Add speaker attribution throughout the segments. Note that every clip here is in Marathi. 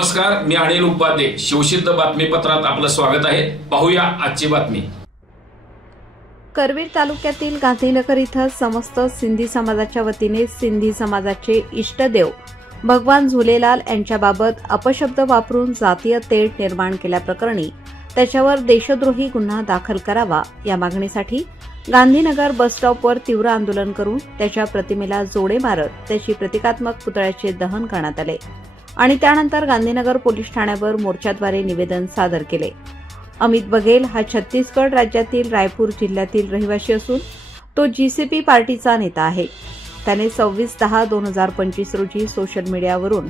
Speaker 1: नमस्कार मी अनिल उपाध्ये शिवसिद्ध बातमीपत्रात आपलं स्वागत आहे. पाहूया आजची बातमी.
Speaker 2: करवीर तालुक्यातील गांधीनगर इथं समस्त सिंधी समाजाच्या वतीने सिंधी समाजाचे इष्टदेव भगवान झुलेलाल यांच्याबाबत अपशब्द वापरून जातीय तेढ निर्माण केल्याप्रकरणी त्याच्यावर देशद्रोही गुन्हा दाखल करावा या मागणीसाठी गांधीनगर बसस्टॉपवर तीव्र आंदोलन करून त्याच्या प्रतिमेला जोडे मारत त्याची प्रतिकात्मक पुतळ्याचे दहन करण्यात आले. आणि त्यानंतर गांधीनगर पोलीस ठाण्यावर मोर्चाद्वारे निवेदन सादर केले. अमित बघेल हा छत्तीसगड राज्यातील रायपूर जिल्ह्यातील रहिवासी असून तो जीसीपी पार्टीचा नेता आहे. त्याने सव्वीस दहा दोन हजार पंचवीस रोजी सोशल मीडियावरून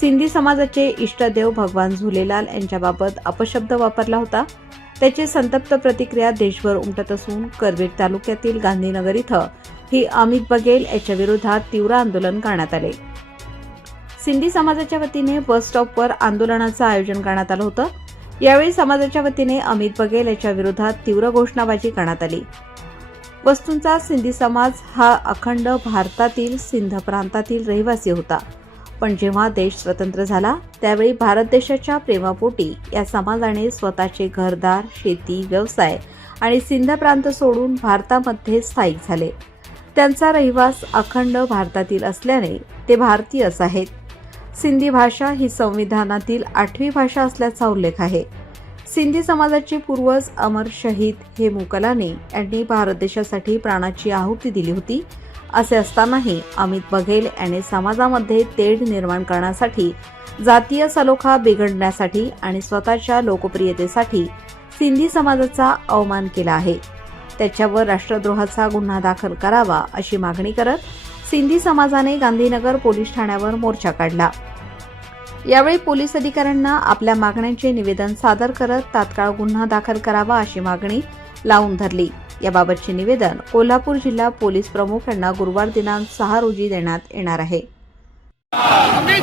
Speaker 2: सिंधी समाजाचे इष्टदेव भगवान झुलेलाल यांच्याबाबत अपशब्द वापरला होता. त्याची संतप्त प्रतिक्रिया देशभर उमटत असून करवीर तालुक्यातील गांधीनगर इथं ही अमित बघेल याच्या विरोधात तीव्र आंदोलन करण्यात आले. सिंधी समाजाच्या वतीने बस स्टॉपवर आंदोलनाचं आयोजन करण्यात आलं होतं. यावेळी समाजाच्या वतीने अमित बघेल याच्या विरोधात तीव्र घोषणाबाजी करण्यात आली. वस्तूंचा सिंधी समाज हा अखंड भारतातील सिंध प्रांतातील रहिवासी होता. पण जेव्हा देश स्वतंत्र झाला त्यावेळी भारत देशाच्या प्रेमापोटी या समाजाने स्वतःचे घरदार शेती व्यवसाय आणि सिंध प्रांत सोडून भारतामध्ये स्थायिक झाले. त्यांचा रहिवास अखंड भारतातील असल्याने ते भारतीयच आहेत. सिंधी भाषा ही संविधानातील आठवी भाषा असल्याचा उल्लेख आहे. सिंधी समाजाचे पूर्वज अमर शहीद हे मुकलाने यांनी भारत देशासाठी प्राणाची आहुती दिली होती. असे असतानाही अमित बघेल यांनी समाजामध्ये तेढ निर्माण करण्यासाठी जातीय सलोखा बिघडण्यासाठी आणि स्वतःच्या लोकप्रियतेसाठी सिंधी समाजाचा अवमान केला आहे. त्याच्यावर राष्ट्रद्रोहाचा गुन्हा दाखल करावा अशी मागणी करत सिंधी समाजाने गांधीनगर पोलीस ठाण्यावर मोर्चा काढला. यावेळी पोलीस अधिकाऱ्यांना आपल्या मागण्यांचे निवेदन सादर करत तात्काळ गुन्हा दाखल करावा अशी मागणी लावून धरली. याबाबतचे निवेदन कोल्हापूर जिल्हा पोलीस प्रमुख यांना गुरुवार दिनांक सहा रोजी देण्यात येणार आहे.
Speaker 3: अमित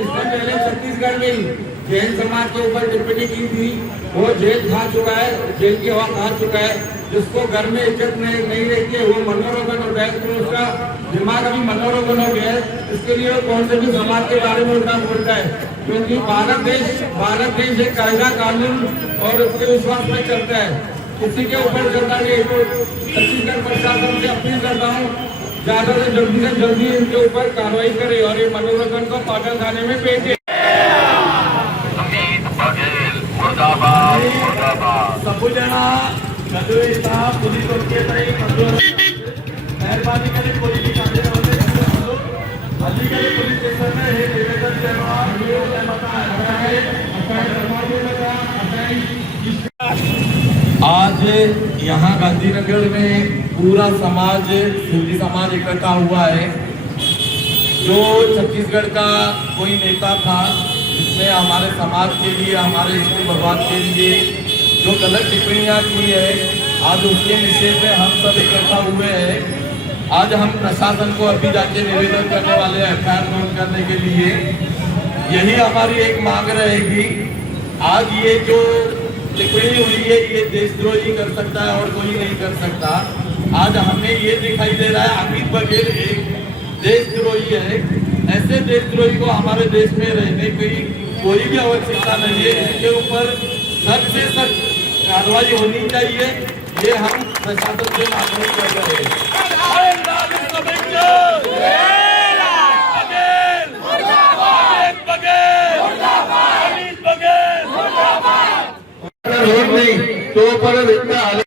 Speaker 4: इससे पहले छत्तीसगढ़ में जैन समाज के ऊपर टिप्पणी की थी, वो जेल खा चुका है, जेल की हवा खा चुका है, जिसको घर में इज़्ज़त नहीं नहीं रहती है, वो मनोरंजन हो गया तो उसका दिमाग अभी मनोरंजन हो गया है। इसके लिए वो कौन से भी समाज के बारे में उल्टा बोलता है, क्योंकि भारत देश भारत देश एक कायदा कानून और उसके विश्वास में चलता है। किसी के ऊपर चलता नहीं तो छत्तीसगढ़ प्रशासन से अपील करता हूँ ज्यादा से जल्दी से जल्दी इनके ऊपर कार्रवाई करे और ये मनोरंजन को पाटन थाने में भेजे
Speaker 5: सबुजना गदुईता पुलिस होती मेहरबानी करी पोलीस यहाँ गांधीनगर में पूरा समाज, सिंधी समाज इकट्ठा हुआ है,
Speaker 6: जो छत्तीसगढ़ का कोई नेता था, जिसने हमारे समाज के लिए, हमारे इष्ट भगवान के लिए जो गलत टिप्पणियाँ की है, आज उसके निषेध में हम सब इकट्ठा हुए हैं। आज हम प्रशासन को अभी जाके निवेदन करने वाले हैं एफ़ नोट करने के लिए। यही हमारी एक मांग रहेगी। आज ये जो टिप्पणी हुई है, ये देशद्रोही कर सकता है और कोई नहीं कर सकता। आज हमें ये दिखाई दे रहा है, अमित बघेल एक देशद्रोही है। ऐसे देशद्रोही को हमारे देश में रहने की कोई भी आवश्यकता नहीं है। इसके ऊपर सख्त से सख्त कार्रवाई होनी चाहिए। ये हम प्रशासन से मांगनी कर रहे हैं।
Speaker 4: तोपर्यंत इथं आले.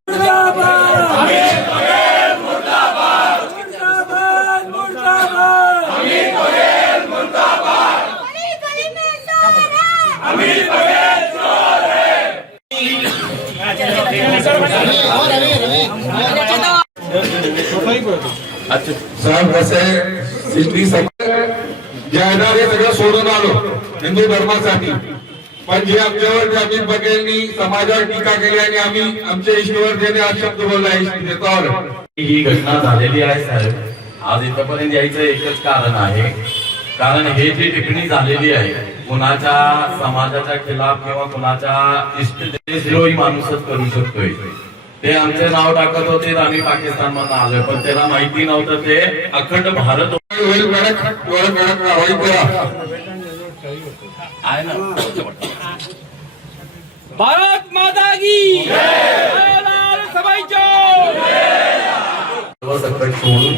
Speaker 4: साहेब कसं आहे सिद्धी सगळं सोडून आलो. हिंदू धर्मासाठी. पण जे आमच्यावर जे अमित बघेलनी समाजावर टीका केली आणि आम्ही आमच्या इष्टवर ज्याने आज शब्द बोलला नेतावर
Speaker 5: ही घटना झालेली आहे साहेब आज इथपर्यंत यायचं एकच कारण आहे कारण हे जी टिप्पणी झालेली आहे कुणाच्या समाजाच्या खिलाफ किंवा कुणाच्या इष्ट देशद्रोही माणूसच करू शकतोय ते आमचे नाव टाकत होते आम्ही पाकिस्तान मधून आलोय पण त्याला माहिती नव्हतं ते अखंड भारत आहे ना
Speaker 7: भारत माता की
Speaker 5: सोडून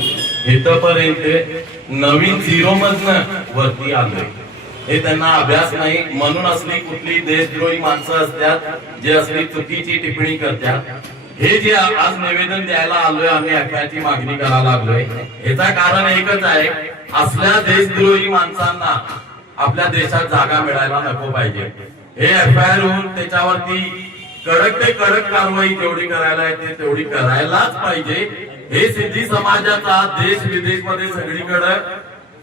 Speaker 5: इथपर्यंत नवीन झिरो मधन वरती आलोय. हे त्यांना अभ्यास नाही म्हणून असली कुठली देशद्रोही माणसं असतात जे असली चुकीची टिप्पणी करतात. हे जे आज निवेदन द्यायला आलोय आम्ही अख्याची मागणी करायला लागलोय याचा कारण एकच आहे असल्या देशद्रोही माणसांना आपल्या देशात जागा मिळायला नको पाहिजे. हे एफ आय आर होऊन त्याच्यावरती कडक ते कडक कारवाई जेवढी करायला येते तेवढी करायलाच पाहिजे. हे सिद्धी समाजाचा देश विदेशमध्ये सगळीकडे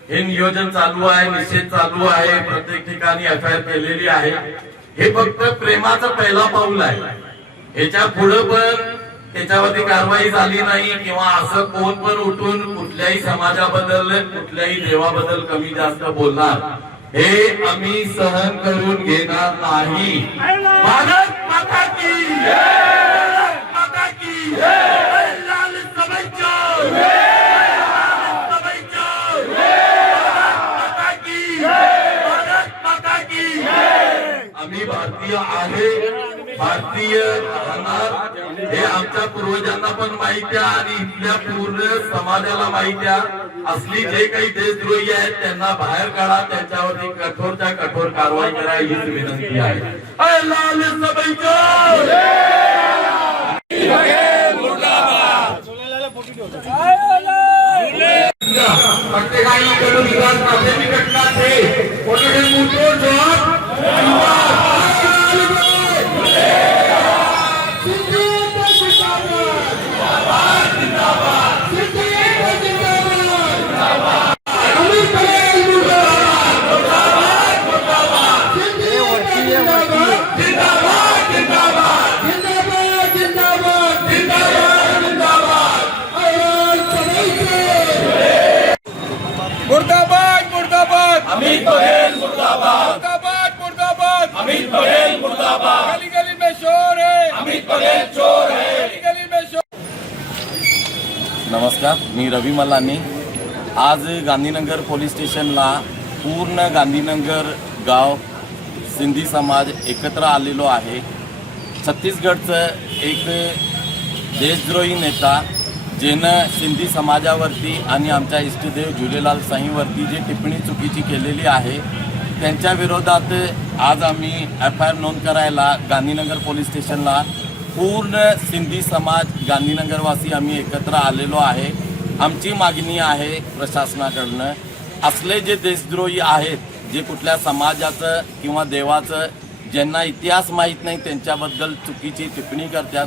Speaker 5: हे नियोजन चालू आहे निषेध चालू आहे प्रत्येक ठिकाणी एफ आय आर केलेली आहे. हे फक्त प्रेमाचं पहिला पाऊल आहे. ह्याच्या पुढे पण त्याच्यावरती कारवाई झाली नाही किंवा असं कोण पण उठून कुठल्याही समाजाबद्दल कुठल्याही देवाबद्दल कमी जास्त बोलणार. हे आम्ही सहन करून घेणार नाही. भारत माता की भारत माता की लाल सबाईचो लाल सबाईचो भारत माता की भारत माता की आम्ही भारतीय आहे भारतीय राहणार हे आमच्या पूर्वजांना पण माहिती आहे आणि इथल्या पूर्ण समाजाला माहिती आहे. असली जे काही देशद्रोही आहेत त्यांना बाहेर काढा त्यांच्यावरती कठोरच्या कठोर कारवाई करा हीच विनंती आहे.
Speaker 4: प्रत्येकाने इकडून विकास प्राथमिक घटना ते कोणी मुद्दो जॉब
Speaker 5: नमस्कार मी रवी मल्लानी आज गांधीनगर पोलीस स्टेशनला पूर्ण गांधीनगर गाव सिंधी समाज एकत्र आलेलो आहे. छत्तीसगडचं एक देशद्रोही नेता ज्यानं सिंधी समाजावरती आणि आमच्या इष्टदेव झुलेलाल साईंवरती जी टिप्पणी चुकीची केलेली आहे त्यांच्या विरोधात आज आम्ही एफ आय आर नोंद करायला गांधीनगर पोलीस स्टेशनला पूर्ण सिंधी समाज गांधीनगरवासी आम्ही एकत्र आलेलो आहे. आमची मागणी आहे प्रशासनाकडनं असले जे देशद्रोही आहेत जे कुठल्या समाजाचं किंवा देवाचं ज्यांना इतिहास माहीत नाही त्यांच्याबद्दल चुकीची टिप्पणी करतात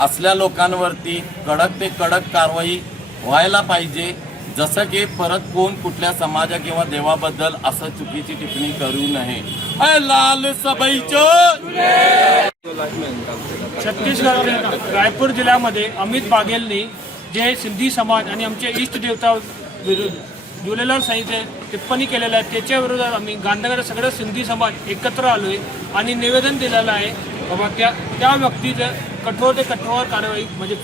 Speaker 5: असल्या लोकांवरती कडक ते कडक कारवाई व्हायला पाहिजे. जसं की परत कोण कुठल्या समाजा किंवा देवाबद्दल असं चुकीची टिप्पणी करू नये. अय लाल सबईचं
Speaker 8: छत्तीसगड रायपूर जिल्ह्यामध्ये अमित बागेलनी जे सिंधी समाज आणि आमचे इष्ट देवता विरुद्ध जुलेलाल साईचे टिप्पणी केलेलं आहे त्याच्या विरोधात आम्ही गांधीनगर सगळं सिंधी समाज एकत्र आलो आहे आणि निवेदन दिलेलं आहे. बाबा त्या त्या व्यक्तीचं कठोर ते कठोर कारवाई म्हणजे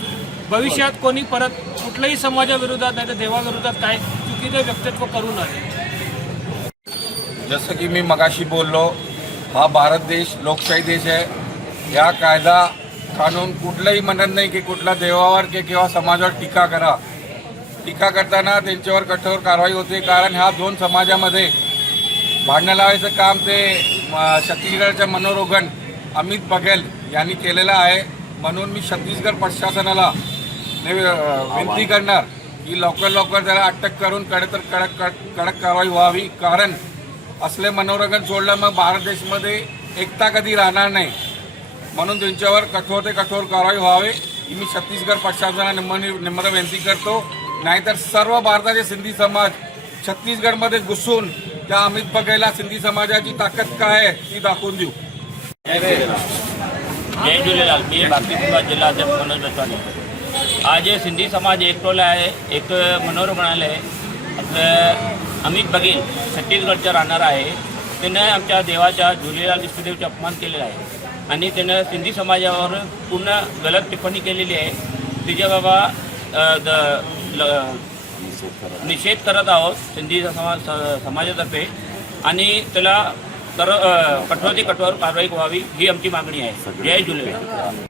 Speaker 8: भविष्यात कोणी परत कुठल्याही समाजाविरोधात नाही तर देवाविरोधात काय चुकीचं व्यक्तित्व करू नये.
Speaker 9: जसं की मी मगाशी बोललो हा भारत देश लोकशाही देश आहे. या कायदा कानून कुठलंही म्हणत नाही की कुठल्या देवावर की किंवा समाजावर टीका करा. टीका करताना त्यांच्यावर कठोर कारवाई होते. कारण ह्या दोन समाजामध्ये भांडणं लावायचं काम ते म, छत्तीसगडच्या मनोरोगन अमित बघेल यांनी केलेलं आहे. म्हणून मी छत्तीसगड प्रशासनाला विनंती करणार की लवकर लवकर त्याला अटक करून कडक तर कडक कडक कडक कारवाई व्हावी. कारण असले मनोरंजन सोडलं मग भारत देशमध्ये एकता कधी राहणार नाही. म्हणून त्यांच्यावर कठोर ते कठोर कारवाई व्हावी. ही मी छत्तीसगड प्रशासनाला निम्र निम्र विनंती करतो. नाहीतर सर्व भारताचे सिंधी समाज छत्तीसगडमध्ये घुसून त्या अमित बघेला सिंधी समाजाची ताकद काय आहे ती दाखवून देऊ.
Speaker 3: जय झूलेलाल. मी बाकी समाज जिल्हा अध्यक्ष मनोज दत्तानी आज हे सिंधी समाज एकटोला आहे एक मनोरुग्णालय आहे. आपलं अमित बघेल छत्तीसगडचं राहणार आहे. त्यानं आमच्या देवाच्या झुलेलाल इष्टदेवचा अपमान केलेला आहे. आणि त्यानं सिंधी समाजावर पूर्ण गलत टिप्पणी केलेली आहे. तिच्या बाबा द ल- निषेध करत आहोत सिंधी समाज समाजातर्फे. आणि त्याला तर अ, कठोर ते कठोर कारवाई व्हावी ही आमची मागणी आहे. जय झुलेलाल.